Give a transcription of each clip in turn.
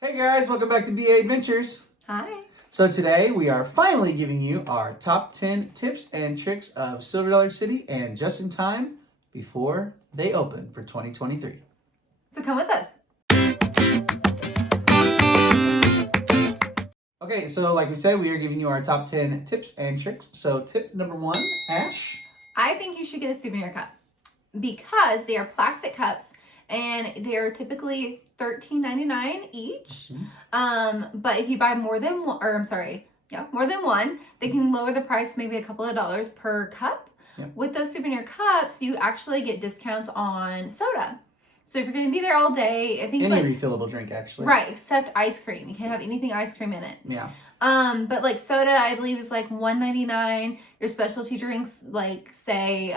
Hey guys, welcome back to BA Adventures. Hi. So today we are finally giving you our top 10 tips and tricks of Silver Dollar City and just in time before they open for 2023. So come with us. Okay, so like we said, we are giving you our top 10 tips and tricks. So tip number 1, Ash. I think you should get a souvenir cup because they are plastic cups and they're typically $13.99 each. But if you buy more than one, more than one, they can lower the price maybe a couple of dollars per cup. Yep. With those souvenir cups, you actually get discounts on soda. So if you're going to be there all day, I think Any refillable drink, actually. Right, except ice cream. You can't have anything ice cream in it. Yeah. But like soda, I believe is like $1.99. Your specialty drinks, like say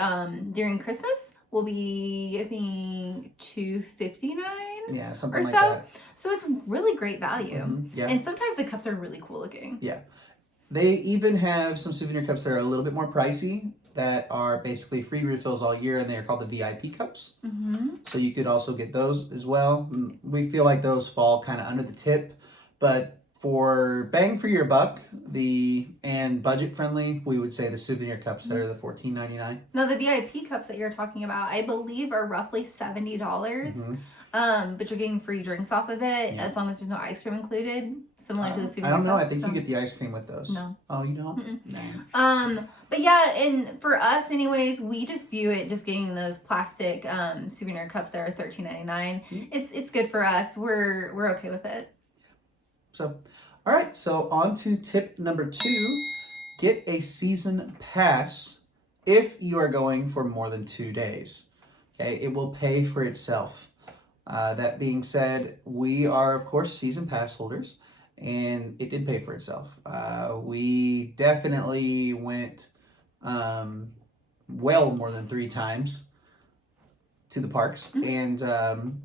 during Christmas, will be I think $2.59. Yeah, something or like so. that. So it's really great value. Mm-hmm. Yeah. And sometimes the cups are really cool looking. Yeah. They even have some souvenir cups that are a little bit more pricey that are basically free refills all year, and they are called the VIP cups. Mm-hmm. So you could also get those as well. We feel like those fall kind of under the tip, but for bang for your buck, and budget friendly, we would say the souvenir cups that are the $14.99. Now the VIP cups that you're talking about, I believe, are roughly $70. Mm-hmm. But you're getting free drinks off of it as long as there's no ice cream included, similar to the souvenir cups. I don't know. I think you get the ice cream with those. No. Oh, you don't? No. But yeah, and for us anyways, we just view it just getting those plastic souvenir cups that are $13.99. Mm-hmm. It's good for us. We're okay with it. So, all right. So on to tip number 2. Get a season pass if you are going for more than 2 days. Okay, it will pay for itself. That being said, we are, of course, season pass holders, and it did pay for itself. We definitely went well more than 3 times to the parks. Mm-hmm. And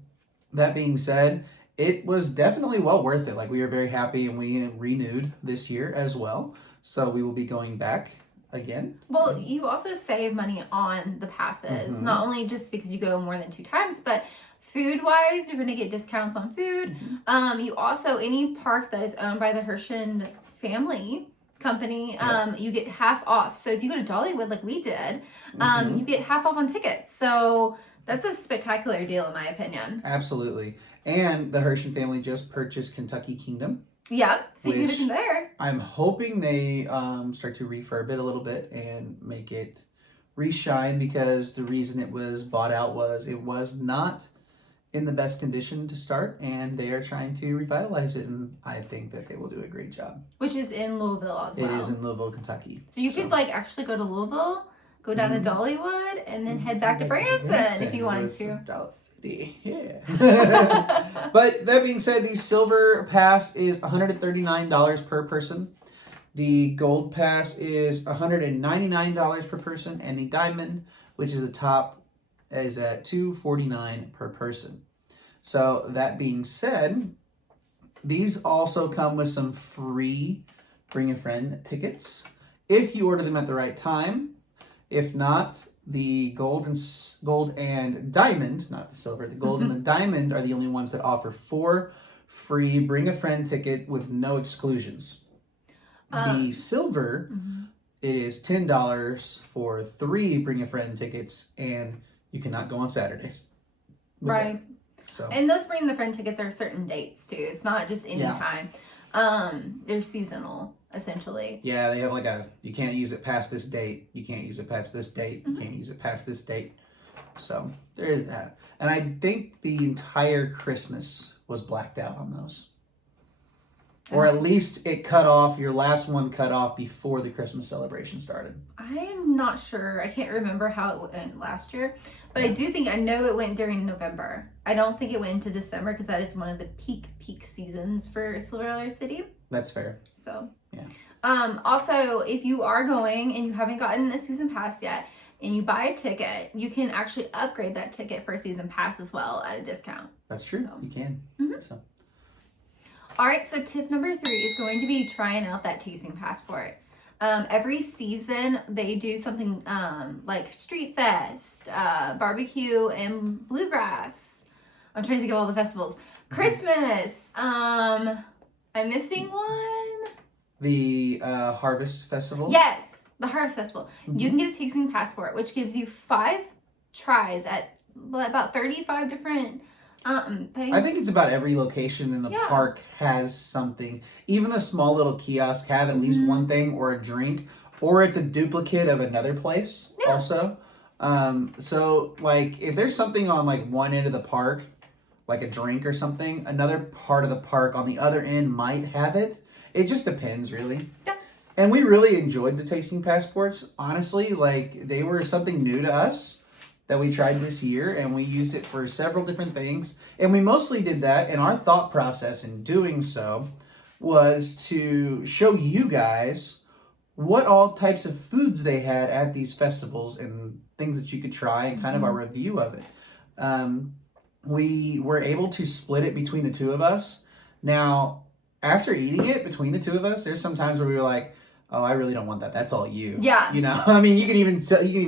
that being said, it was definitely well worth it. Like, we are very happy, and we renewed this year as well. So we will be going back again. Well, you also save money on the passes, not only just because you go more than 2 times, but food-wise, you're going to get discounts on food. Mm-hmm. You also, any park that is owned by the Hershend family company, you get half off. So if you go to Dollywood like we did, you get half off on tickets. So that's a spectacular deal in my opinion. Absolutely. And the Hershend family just purchased Kentucky Kingdom. Yeah, so you can get there. I'm hoping they start to refurb it a little bit and make it reshine, because the reason it was bought out was it was not in the best condition to start, and they are trying to revitalize it, and I think that they will do a great job. Which is in Louisville as well. It is in Louisville, Kentucky. So you could like actually go to Louisville, go down to Dollywood, and then head back to Branson if you wanted to. Yeah. But that being said, the silver pass is $139 per person. The gold pass is $199 per person, and the diamond, which is the top, is at $249 per person. So that being said, these also come with some free bring a friend tickets if you order them at the right time. If not, the gold and diamond, not the silver, the gold and the diamond are the only ones that offer 4 free bring a friend ticket with no exclusions. The silver, it is $10 for 3 bring a friend tickets, and you cannot go on Saturdays. Right. So. And those bring the friend tickets are certain dates too. It's not just any time. They're seasonal, essentially. Yeah, they have like you can't use it past this date. You can't use it past this date. You can't use it past this date. So there is that. And I think the entire Christmas was blacked out on those. Or at least it cut off, your last one cut off before the Christmas celebration started. I am not sure. I can't remember how it went last year. But I know it went during November. I don't think it went into December because that is one of the peak seasons for Silver Dollar City. That's fair. So, yeah. Also, if you are going and you haven't gotten a season pass yet, and you buy a ticket, you can actually upgrade that ticket for a season pass as well at a discount. That's true. So. You can. So. All right, so tip number 3 is going to be trying out that tasting passport. Every season they do something like Street Fest, barbecue, and bluegrass. I'm trying to think of all the festivals. Christmas. I'm missing one. The Harvest Festival. Yes, the Harvest Festival. Mm-hmm. You can get a tasting passport, which gives you 5 tries at about 35 different things. I think it's about every location in the park has something. Even the small little kiosks have at least one thing or a drink, or it's a duplicate of another place also. So like if there's something on like one end of the park, like a drink or something, another part of the park on the other end might have it. It just depends really. Yeah. And we really enjoyed the tasting passports. Honestly, like they were something new to us that we tried this year, and we used it for several different things. And we mostly did that, and our thought process in doing so was to show you guys what all types of foods they had at these festivals and things that you could try and kind of our review of it. We were able to split it between the two of us. Now, after eating it between the two of us, there's some times where we were like, oh, I really don't want that. That's all you. Yeah. You know, I mean, you can even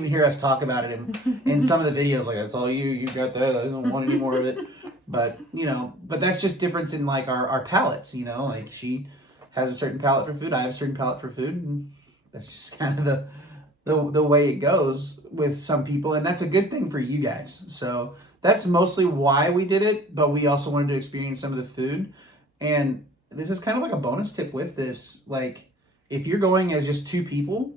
hear us talk about it in some of the videos. Like, that's all you. You got that. I don't want any more of it. But but that's just difference in like our palates. You know, like she has a certain palate for food. I have a certain palate for food, and that's just kind of the way it goes with some people, and that's a good thing for you guys. So that's mostly why we did it. But we also wanted to experience some of the food, and this is kind of like a bonus tip with this, like. If you're going as just 2 people,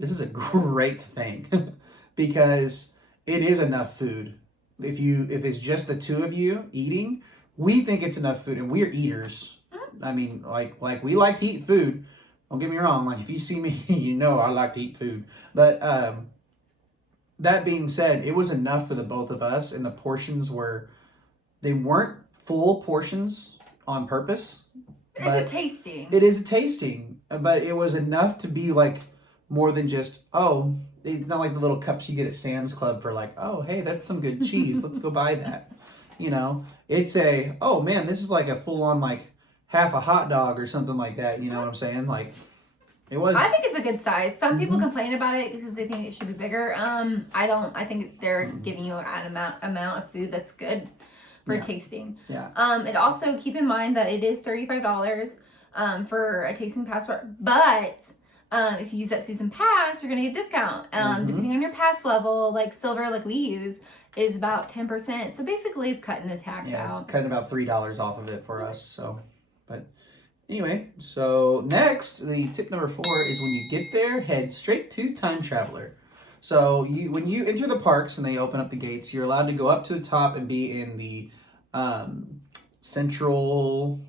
this is a great thing because it is enough food. If it's just the 2 of you eating, we think it's enough food, and we're eaters. I mean, like we like to eat food. Don't get me wrong. Like if you see me, you know I like to eat food. But that being said, it was enough for the both of us, and the portions they weren't full portions on purpose. It's a tasting. It is a tasting, but it was enough to be like more than just, oh, it's not like the little cups you get at Sam's Club for like, oh, hey, that's some good cheese. Let's go buy that. You know, it's oh man, this is like a full on like half a hot dog or something like that. You know what I'm saying? Like it was. I think it's a good size. Some people complain about it because they think it should be bigger. I don't. I think they're giving you an amount of food that's good. For tasting. Yeah. It also, keep in mind that it is $35 for a tasting passport, but if you use that season pass, you're going to get a discount. Depending on your pass level, like silver, like we use, is about 10%. So basically, it's cutting the tax out. Yeah, it's cutting about $3 off of it for us. So, but anyway, so next, the tip number 4 is when you get there, head straight to Time Traveler. So when you enter the parks and they open up the gates, you're allowed to go up to the top and be in the central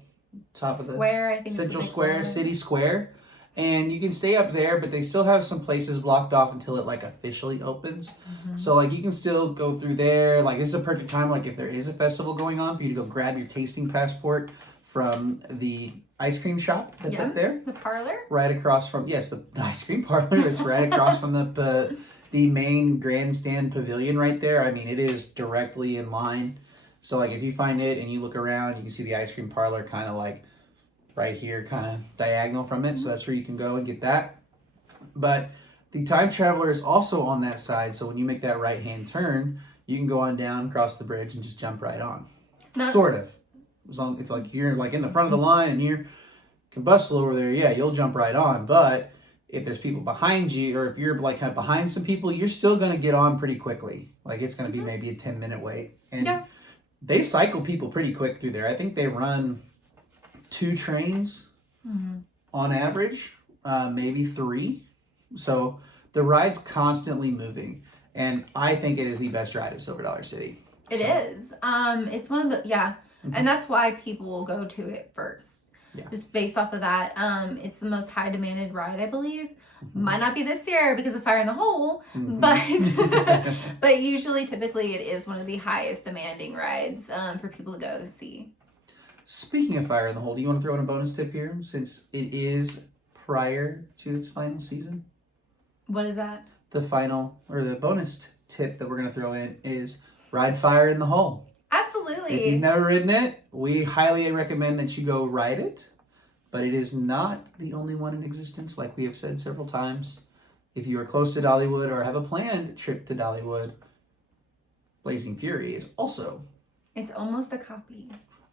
top of the square. I think central square, city square, and you can stay up there. But they still have some places blocked off until it like officially opens. So like you can still go through there. Like this is a perfect time. Like if there is a festival going on, for you to go grab your tasting passport from the ice cream shop that's up there. The parlor. Right across from the ice cream parlor that's right across from the main grandstand pavilion right there. I mean, it is directly in line. So like if you find it and you look around, you can see the ice cream parlor kind of like right here, kind of diagonal from it. So that's where you can go and get that. But the Time Traveler is also on that side. So when you make that right hand turn, you can go on down, across the bridge, and just jump right on. Sort of. As long if like you're like in the front of the line and you're can bustle over there, yeah, you'll jump right on. But if there's people behind you, or if you're like kind of behind some people, you're still gonna get on pretty quickly. Like it's gonna be maybe a 10-minute wait. And they cycle people pretty quick through there. I think they run 2 trains on average, maybe 3. So the ride's constantly moving, and I think it is the best ride at Silver Dollar City. It is. It's one of the and that's why people will go to it first. Yeah. Just based off of that. It's the most high demanded ride, I believe. Might not be this year because of Fire in the Hole, but usually, typically, it is one of the highest demanding rides for people to go to see. Speaking of Fire in the Hole, do you want to throw in a bonus tip here, since it is prior to its final season? What is that? The final, or the bonus tip that we're going to throw in is ride Fire in the Hole. Absolutely. If you've never ridden it, we highly recommend that you go ride it. But it is not the only one in existence, like we have said several times. If you are close to Dollywood or have a planned trip to Dollywood, Blazing Fury is also. It's almost a copy.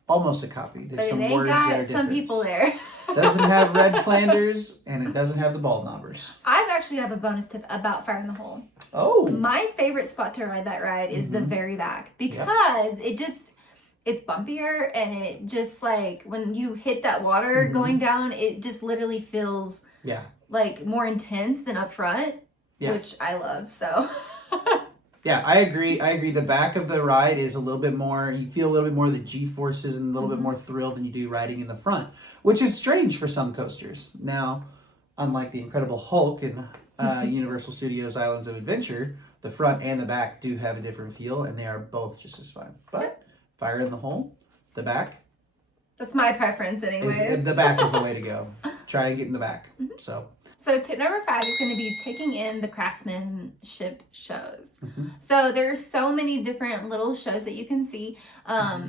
almost a copy. There's But some it ain't words that are got different. some people there. Doesn't have red Flanders, and it doesn't have the ball knobbers. I've actually have a bonus tip about Fire in the Hole. Oh. My favorite spot to ride that ride is the very back, because it's bumpier, and it just like when you hit that water going down, it just literally feels like more intense than up front, which I love. So yeah, I agree. The back of the ride is a little bit more, you feel a little bit more of the G-forces and a little bit more thrill than you do riding in the front, which is strange for some coasters. Now, unlike the Incredible Hulk and Universal Studios Islands of Adventure, the front and the back do have a different feel, and they are both just as fun. But Fire in the Hole, the back. That's my preference anyways. The back is the way to go. Try and get in the back. So tip number 5 is going to be taking in the craftsmanship shows. So there's so many different little shows that you can see,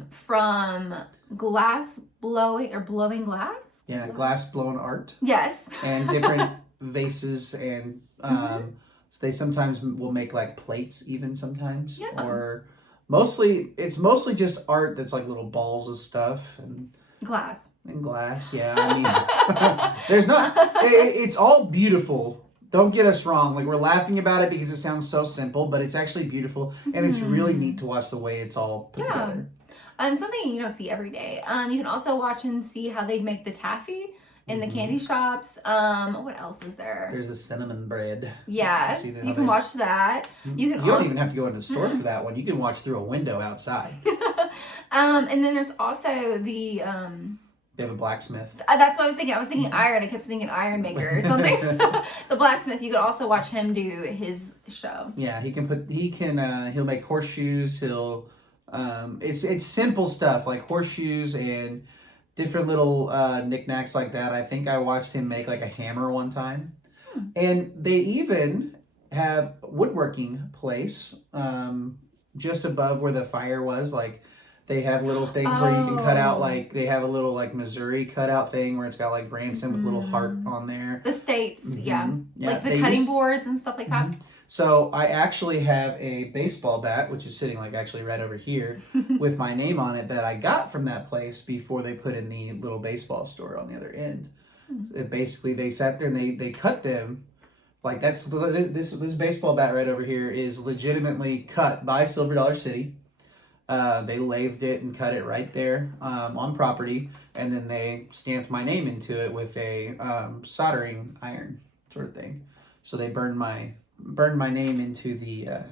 from glass blowing or blowing glass. Yeah, glass blown art. Yes. And different vases, and so they sometimes will make like plates even sometimes. Yeah. Or it's mostly just art that's like little balls of stuff and glass. Yeah, I mean, there's not, it's all beautiful. Don't get us wrong. Like, we're laughing about it because it sounds so simple, but it's actually beautiful, and it's really neat to watch the way it's all put together. Something you don't see every day. You can also watch and see how they make the taffy in the candy shops. What else is there? There's the cinnamon bread. Yes, you can watch that. You don't even have to go into the store for that one. You can watch through a window outside. And then there's also the they have a blacksmith. That's what I was thinking. I was thinking iron. I kept thinking iron maker or something. The blacksmith. You could also watch him do his show. Yeah, he'll make horseshoes. It's simple stuff like horseshoes and different little knickknacks like that. I think I watched him make like a hammer one time. And they even have woodworking place just above where the fire was. Like, they have little things where you can cut out, like, they have a little like Missouri cutout thing where it's got like Branson with a little heart on there. The states, yeah. Like the cutting boards and stuff like that. So I actually have a baseball bat, which is sitting like actually right over here with my name on it, that I got from that place before they put in the little baseball store on the other end. Basically, they sat there and they cut them. Like, this baseball bat right over here is legitimately cut by Silver Dollar City. They lathed it and cut it right there on property, and then they stamped my name into it with a soldering iron sort of thing. So they burned my name into the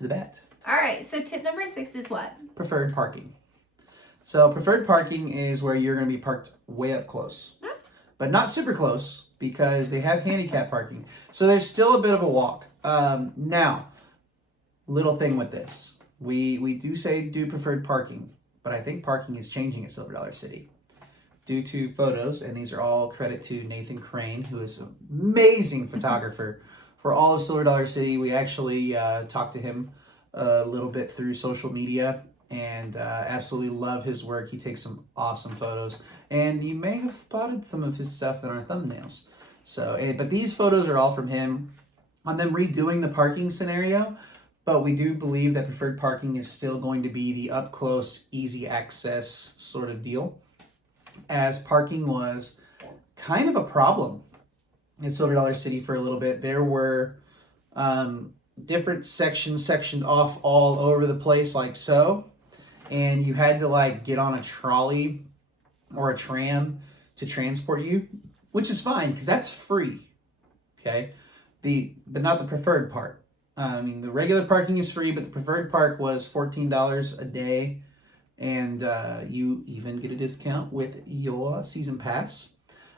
bat. All right. So tip number 6 is what? Preferred parking. So preferred parking is where you're going to be parked way up close, but not super close because they have handicap parking. So there's still a bit of a walk. Now, little thing with this. We do preferred parking, but I think parking is changing at Silver Dollar City due to photos, and these are all credit to Nathan Crane, who is an amazing photographer for all of Silver Dollar City. We actually talked to him a little bit through social media, and absolutely love his work. He takes some awesome photos, and you may have spotted some of his stuff in our thumbnails. So, but these photos are all from him on them redoing the parking scenario. But we do believe that preferred parking is still going to be the up-close, easy access sort of deal, as parking was kind of a problem at Silver Dollar City for a little bit. There were different sections sectioned off all over the place like so, and you had to like get on a trolley or a tram to transport you, which is fine because that's free, okay? But not the preferred part. I mean, the regular parking is free, but the preferred park was $14 a day, and you even get a discount with your season pass.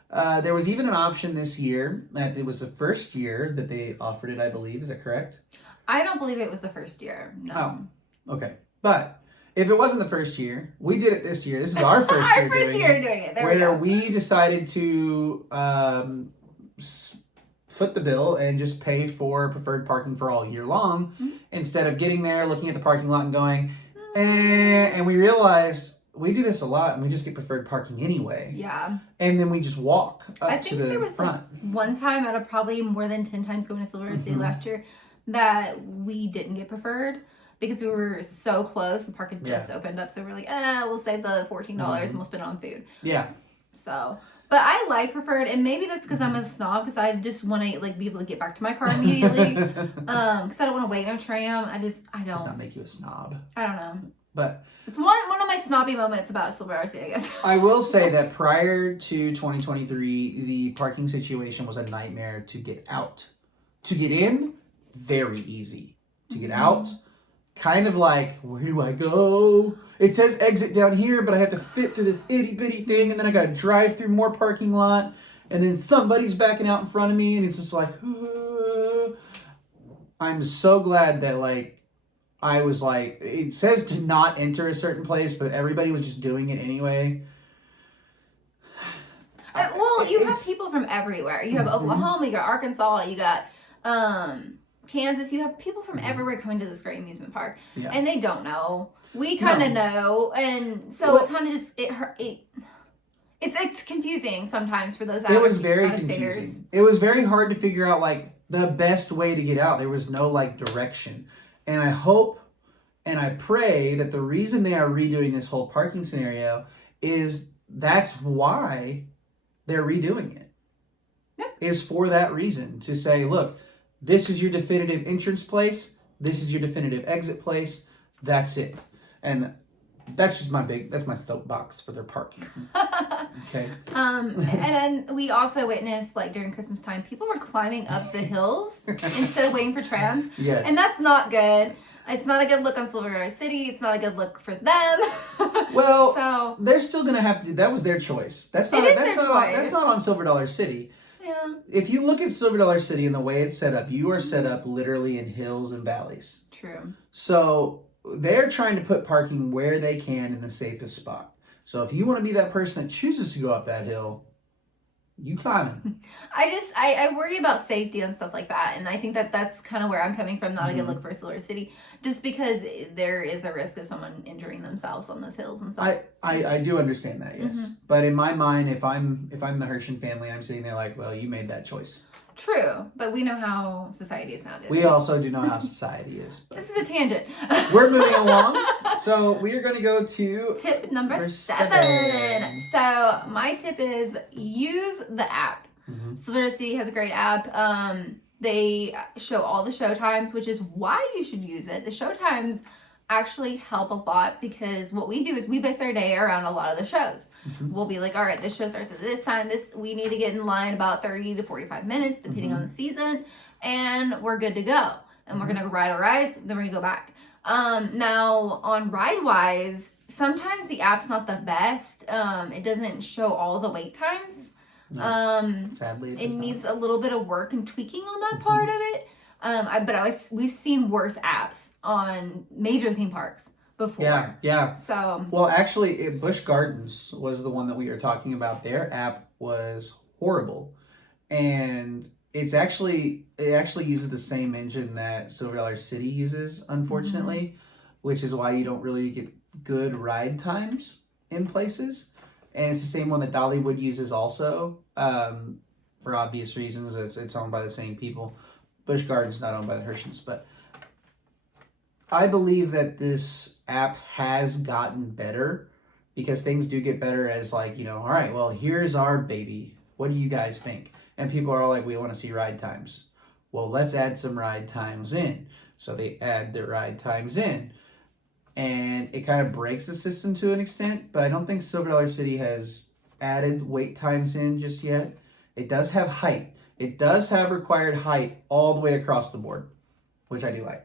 There was even an option this year. It was the first year that they offered it, I believe. Is that correct? I don't believe it was the first year. No. Oh, okay. But if it wasn't the first year, we did it this year. This is our first year doing it. Where we decided to foot the bill and just pay for preferred parking for all year long instead of getting there, looking at the parking lot and going, and we realized we do this a lot and we just get preferred parking anyway. Yeah. And then we just walk up to the front. I think there was like one time out of probably more than 10 times going to Silver City last year that we didn't get preferred because we were so close. The park had just opened up, so we're like, we'll save the $14 and we'll spend it on food. Yeah. So, but I prefer it, and maybe that's because I'm a snob, because I just want to be able to get back to my car immediately. Because I don't want to wait in a tram. I don't. Does not make you a snob. I don't know. But it's one of my snobby moments about Silver City, I guess. I will say that prior to 2023, the parking situation was a nightmare to get out. To get in, very easy. To get out, kind of like, where do I go? It says exit down here, but I have to fit through this itty bitty thing, and then I gotta drive through more parking lot, and then somebody's backing out in front of me, and it's just like, I'm so glad that I was like, it says to not enter a certain place, but everybody was just doing it anyway. Well, you have people from everywhere. You have Oklahoma, you got Arkansas, you got Kansas. You have people from everywhere coming to this great amusement park, and they don't know. We kind of know, and so it kind of just it's confusing sometimes for those. It was very confusing. It was very hard to figure out the best way to get out. There was no direction, and I hope and I pray that the reason they are redoing this whole parking scenario is that's why they're redoing it. Yep. Is for that reason, to say, look, this is your definitive entrance place. This is your definitive exit place. That's it. And that's just that's my soapbox for their parking. Okay. And then we also witnessed, during Christmas time, people were climbing up the hills instead of waiting for trams. Yes. And that's not good. It's not a good look on Silver City. It's not a good look for them. Well, so they're still gonna have to. That was their choice. That's not on Silver Dollar City. Yeah. If you look at Silver Dollar City and the way it's set up, you are set up literally in hills and valleys. True. So they're trying to put parking where they can in the safest spot. So if you want to be that person that chooses to go up that hill, you climbing. I worry about safety and stuff like that, and I think that's kind of where I'm coming from. Not a good look for Silver City, just because there is a risk of someone injuring themselves on those hills and stuff. I do understand that, yes. But in my mind, if I'm the Herschen family, I'm sitting there like, well, you made that choice. True, but we know how society is nowadays. We also do know how society is. But this is a tangent. We're moving along. So we are going to go to tip number 7. So my tip is use the app. Silver City has a great app. They show all the show times, which is why you should use it. The show times actually help a lot, because what we do is we base our day around a lot of the shows. We'll be like, all right, this show starts at this time. We need to get in line about 30 to 45 minutes, depending on the season, and we're good to go. And we're gonna ride our rides, then we're gonna go back. Now on RideWise, sometimes the app's not the best. It doesn't show all the wait times. Sadly, it needs a little bit of work and tweaking on that part of it. But we've seen worse apps on major theme parks before. Yeah. So. Well, actually, Busch Gardens was the one that we were talking about. Their app was horrible, and it actually uses the same engine that Silver Dollar City uses, unfortunately, which is why you don't really get good ride times in places. And it's the same one that Dollywood uses also, for obvious reasons. It's owned by the same people. Busch Gardens not owned by the Hershens, but I believe that this app has gotten better, because things do get better as all right, well, here's our baby. What do you guys think? And people are all like, we want to see ride times. Well, let's add some ride times in. So they add the ride times in. And it kind of breaks the system to an extent, but I don't think Silver Dollar City has added wait times in just yet. It does have height. It does have required height all the way across the board, which I do like.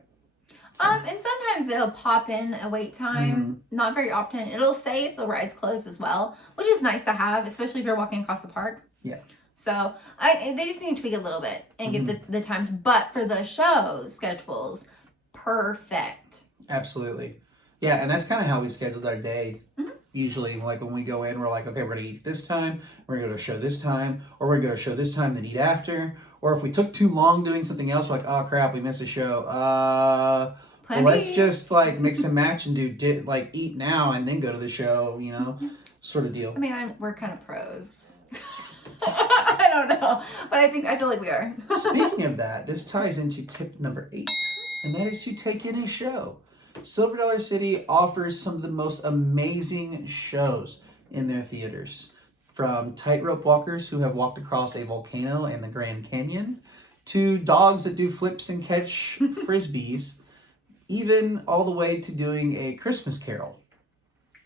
So. And sometimes they'll pop in a wait time. Not very often. It'll say if the ride's closed as well, which is nice to have, especially if you're walking across the park. Yeah. So they just need to tweak a little bit and get the times. But for the show schedules, perfect. Absolutely. Yeah, and that's kind of how we scheduled our day. Usually, when we go in, we're like, okay, we're going to eat this time, we're going to go to a show this time, or we're going to go to a show this time, then eat after. Or if we took too long doing something else, we're like, oh crap, we missed a show. Well, let's just mix and match and eat now and then go to the show, sort of deal. I mean, we're kind of pros. I don't know, but I feel like we are. Speaking of that, this ties into tip number 8, and that is to take in a show. Silver Dollar City offers some of the most amazing shows in their theaters. From tightrope walkers who have walked across a volcano and the Grand Canyon, to dogs that do flips and catch frisbees, even all the way to doing a Christmas Carol.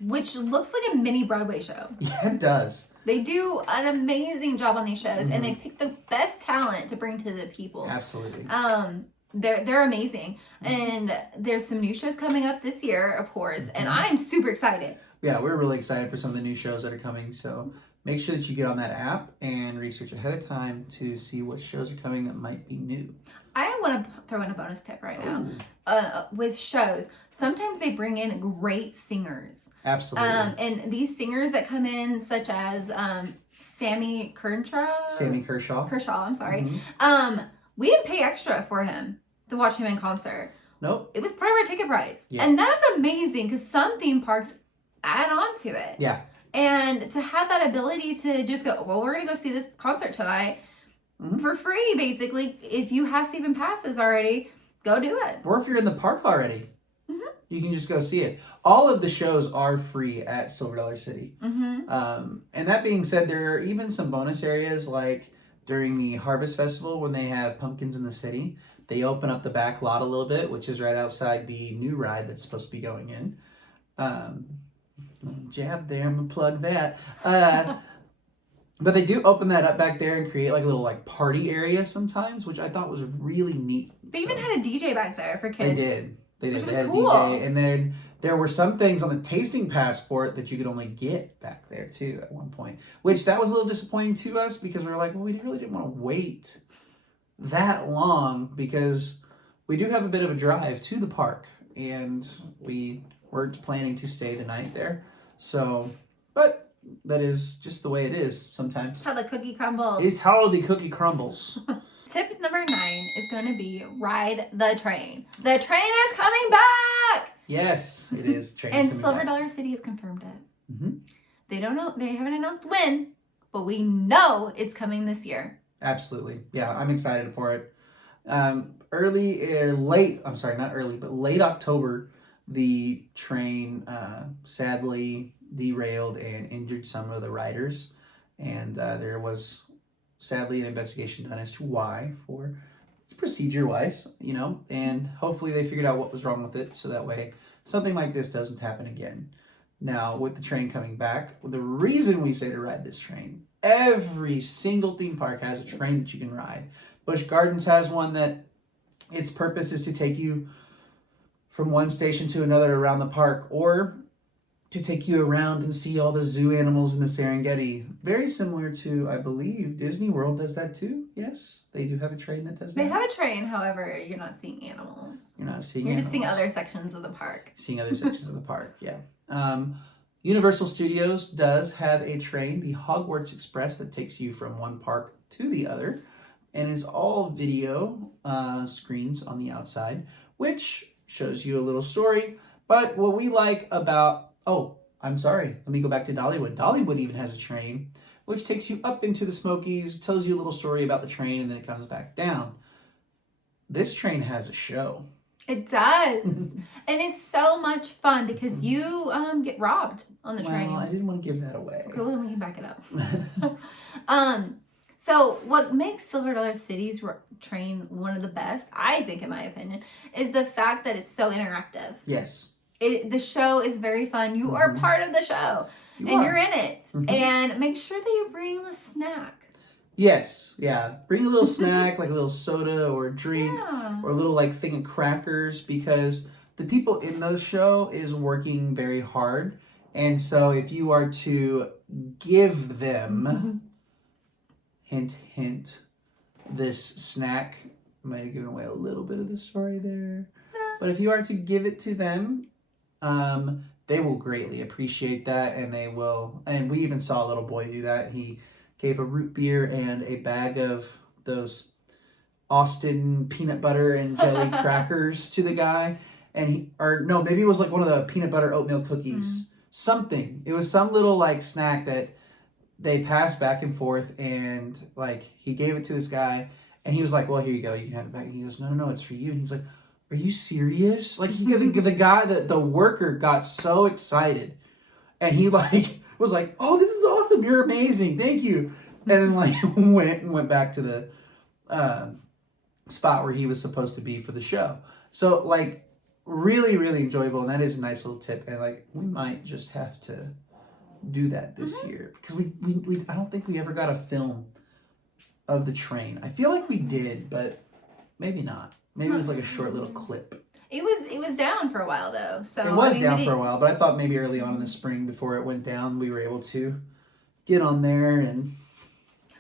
Which looks like a mini Broadway show. Yeah, it does. They do an amazing job on these shows, and they pick the best talent to bring to the people. Absolutely. They're amazing. And there's some new shows coming up this year, of course, and I'm super excited. Yeah, we're really excited for some of the new shows that are coming, so make sure that you get on that app and research ahead of time to see what shows are coming that might be new. I want to throw in a bonus tip right now. With shows, sometimes they bring in great singers. Absolutely. And these singers that come in, such as Sammy Kershaw. I'm sorry. We didn't pay extra for him to watch him in concert. Nope. It was part of our ticket price. Yeah. And that's amazing because some theme parks add on to it. Yeah. And to have that ability to just go, well, we're going to go see this concert tonight for free, basically. If you have season passes already, go do it. Or if you're in the park already, you can just go see it. All of the shows are free at Silver Dollar City. And that being said, there are even some bonus areas, like during the Harvest Festival when they have pumpkins in the city. They open up the back lot a little bit, which is right outside the new ride that's supposed to be going in. Jab there, I'm gonna plug that. But they do open that up back there and create like a little like party area sometimes, which I thought was really neat. They even had a DJ back there for kids. They did. They had cool. a DJ, and then there were some things on the tasting passport that you could only get back there too at one point, which that was a little disappointing to us because we were like, well, we really didn't want to wait that long because we do have a bit of a drive to the park, and we weren't planning to stay the night there. So, but that is just the way it is sometimes. It's how the cookie crumbles. It's how the cookie crumbles. Tip number 9 is going to be ride the train. The train is coming back! Yes, it is. Train and is coming Silver back. Dollar City has confirmed it. They don't know, they haven't announced when, but we know it's coming this year. Absolutely. Yeah, I'm excited for it. Late October, the train sadly derailed and injured some of the riders. And there was sadly an investigation done as to why, for it's procedure-wise, and hopefully they figured out what was wrong with it so that way something like this doesn't happen again. Now, with the train coming back, the reason we say to ride this train, every single theme park has a train that you can ride. Busch Gardens has one that its purpose is to take you from one station to another around the park, or to take you around and see all the zoo animals in the Serengeti. Very similar to, I believe, Disney World does that too. Yes, they do have a train that does that. They have a train, however, you're not seeing animals. You're not seeing You're animals. just seeing other sections of the park. Seeing other sections of the park, yeah. Universal Studios does have a train, the Hogwarts Express, that takes you from one park to the other, and is all video screens on the outside, which shows you a little story. But what we like about, let me go back to Dollywood. Dollywood even has a train, which takes you up into the Smokies, tells you a little story about the train, and then it comes back down. This train has a show. It does. And it's so much fun because you get robbed on the train. Well, I didn't want to give that away. Okay, well, then we can back it up. So what makes Silver Dollar City's train one of the best, I think in my opinion, is the fact that it's so interactive. Yes. The show is very fun. You are part of the show. You're in it. And make sure that you bring the snack. Yes, yeah. Bring a little snack, like a little soda or a drink, or a little like thing of crackers, because the people in the show is working very hard. And so if you are to give them, hint, hint, this snack, I might have given away a little bit of the story there. But if you are to give it to them, they will greatly appreciate that, and they will. And we even saw a little boy do that. He gave a root beer and a bag of those Austin peanut butter and jelly crackers to the guy, and maybe it was like one of the peanut butter oatmeal cookies. Something. It was some little like snack that they passed back and forth, and like he gave it to this guy, and he was like, "Well, here you go. You can have it back." And he goes, "No, it's for you." And he's like, are you serious? Like the guy, the worker got so excited, and he like was like, oh, this is awesome, you're amazing, thank you, and then like went back to the spot where he was supposed to be for the show. So like really, really enjoyable, and that is a nice little tip, and like we might just have to do that this year, because we I don't think we ever got a film of the train. I feel like we did, but maybe not. Maybe it was like a short little clip. It was down for a while though. So it was down for a while, but I thought maybe early on in the spring before it went down, we were able to get on there. And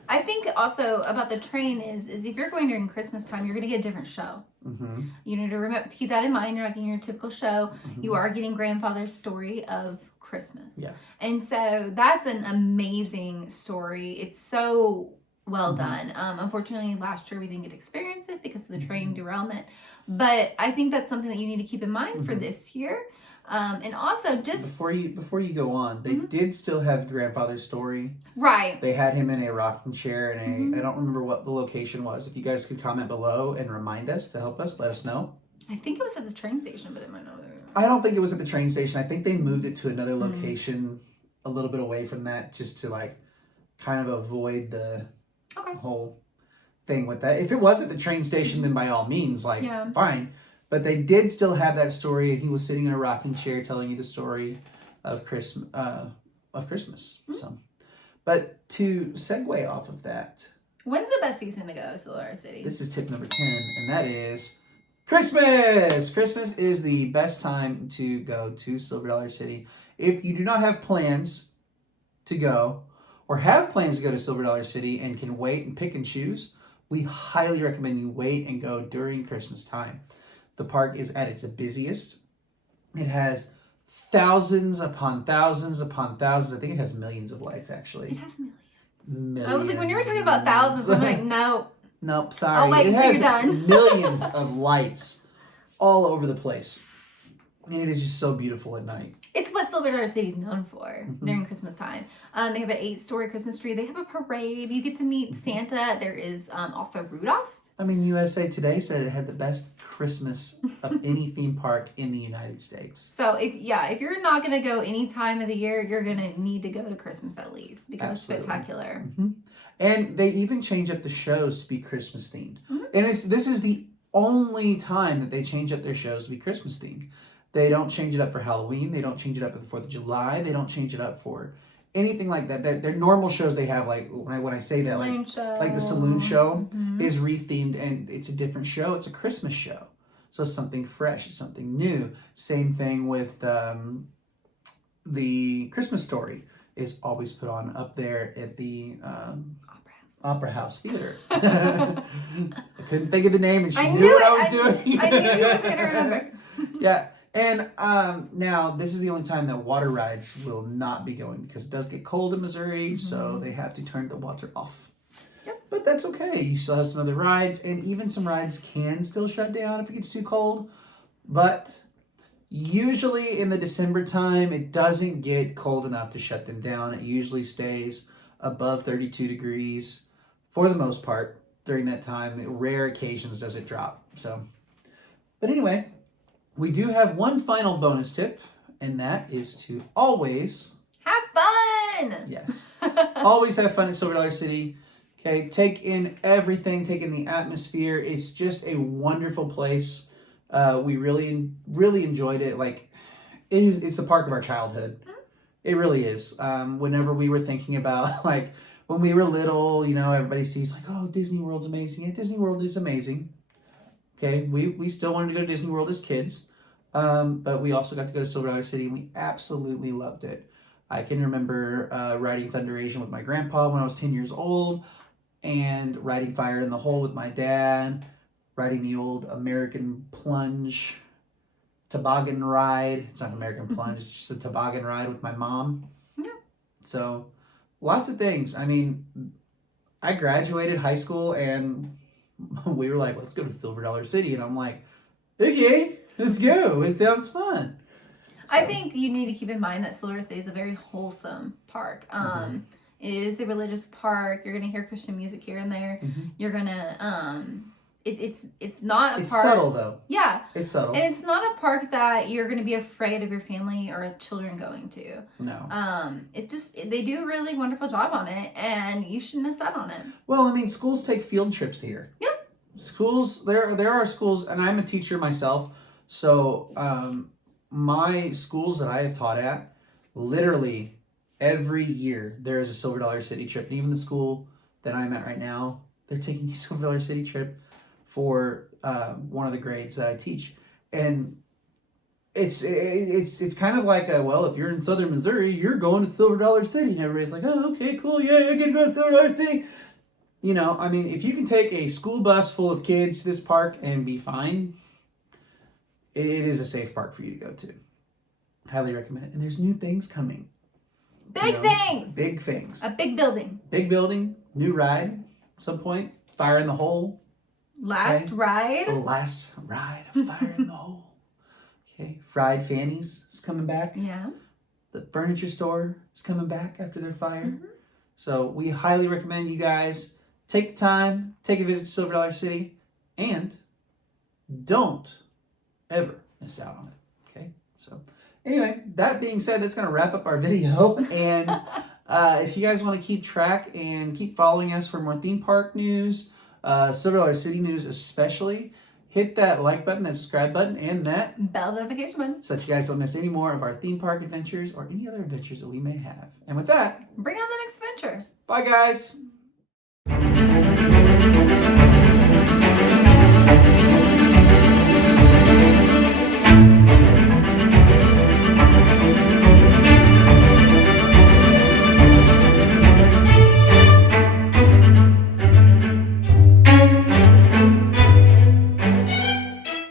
I think also about the train is if you're going during Christmas time, you're going to get a different show. mm-hmm. You need to remember, keep that in mind. You're not getting your typical show. Mm-hmm. You are getting grandfather's story of Christmas. Yeah. And so that's an amazing story. It's so well done. Unfortunately, last year we didn't get to experience it because of the train derailment. But I think that's something that you need to keep in mind for this year. And also just before you go on, they did still have grandfather's story. Right. They had him in a rocking chair and I don't remember what the location was. If you guys could comment below and remind us to help us, let us know. I think it was at the train station, but it might not be. I don't think it was at the train station. I think they moved it to another location a little bit away from that, just to like kind of avoid the whole thing with that. If it was at the train station, then by all means, like fine. But they did still have that story, and he was sitting in a rocking chair telling you the story of Christmas. So, but to segue off of that, when's the best season to go to Silver City? this is tip number 10, and that is Christmas. Christmas is the best time to go to Silver Dollar City. If you do not have plans to go, or have plans to go to Silver Dollar City and can wait and pick and choose, we highly recommend you wait and go during Christmas time. The park is at its busiest. It has thousands upon thousands upon thousands. I think it has millions of lights, actually. It has Millions. I was like, when you were talking about thousands, I'm like, no. Nope, sorry. Oh, wait, it until has you're done. millions of lights all over the place. And it is just so beautiful at night. It's what Silver Dollar City is known for during Christmas time. They have an 8-story Christmas tree. They have a parade. You get to meet Santa. There is also Rudolph. I mean, USA Today said it had the best Christmas of any theme park in the United States. So if you're not going to go any time of the year, you're going to need to go to Christmas at least, because Absolutely. It's spectacular. And they even change up the shows to be Christmas themed. And this is the only time that they change up their shows to be Christmas themed. They don't change it up for Halloween. They don't change it up for the 4th of July. They don't change it up for anything like that. Their normal shows they have, like when I say that, like the saloon show is rethemed, and it's a different show. It's a Christmas show. So it's something fresh. It's something new. Same thing with the Christmas Story is always put on up there at the Opera House Theater. I couldn't think of the name, and she knew what I was doing. I knew you was going to remember. Yeah. And now this is the only time that water rides will not be going, because it does get cold in Missouri, so they have to turn the water off. Yep. But that's okay. You still have some other rides, and even some rides can still shut down if it gets too cold. But usually in the December time, it doesn't get cold enough to shut them down. It usually stays above 32 degrees for the most part during that time. Rare occasions does it drop. So, but anyway, we do have one final bonus tip, and that is to always have fun. Yes. Always have fun at Silver Dollar City. Okay, take in everything, take in the atmosphere. It's just a wonderful place. We really, really enjoyed it. Like, it's the park of our childhood. It really is. Whenever we were thinking about, like, when we were little, you know, everybody sees, like, oh, Disney World's amazing. Yeah, Disney World is amazing. Okay, we still wanted to go to Disney World as kids. But we also got to go to Silver Dollar City, and we absolutely loved it. I can remember riding Thunder Asian with my grandpa when I was 10 years old, and riding Fire in the Hole with my dad, riding the old American Plunge toboggan ride. It's not American Plunge, it's just a toboggan ride with my mom. Yeah. So, lots of things. I mean, I graduated high school, and we were like, let's go to Silver Dollar City. And I'm like, okay, let's go. It sounds fun. So. I think you need to keep in mind that Silver City is a very wholesome park. It is a religious park. You're going to hear Christian music here and there. You're going to it's not a It's park. subtle though. Yeah. It's subtle. And it's not a park that you're going to be afraid of your family or children going to. No. They do a really wonderful job on it, and you shouldn't miss out on it. Well, I mean, schools take field trips here. Yeah. Schools, there are schools, and I'm a teacher myself, so my schools that I have taught at, literally every year there is a Silver Dollar City trip, and even the school that I'm at right now, they're taking a Silver Dollar City trip for one of the grades that I teach, and it's kind of like if you're in Southern Missouri, you're going to Silver Dollar City, and everybody's like, oh, okay, cool, yeah, I can go to Silver Dollar City. You know, I mean, if you can take a school bus full of kids to this park and be fine, it is a safe park for you to go to. Highly recommend it. And there's new things coming. Big things. Big things. A big building. Big building, new ride at some point. Fire in the Hole. Last ride. The last ride of Fire in the Hole. Okay. Fried Fannies is coming back. Yeah. The furniture store is coming back after their fire. Mm-hmm. So we highly recommend you guys take the time, take a visit to Silver Dollar City, and don't ever miss out on it. Okay? So anyway, that being said, that's going to wrap up our video. And if you guys want to keep track and keep following us for more theme park news, Silver Dollar City news especially, hit that like button, that subscribe button, and that bell notification button, so that you guys don't miss any more of our theme park adventures or any other adventures that we may have. And with that, bring on the next adventure. bye guys.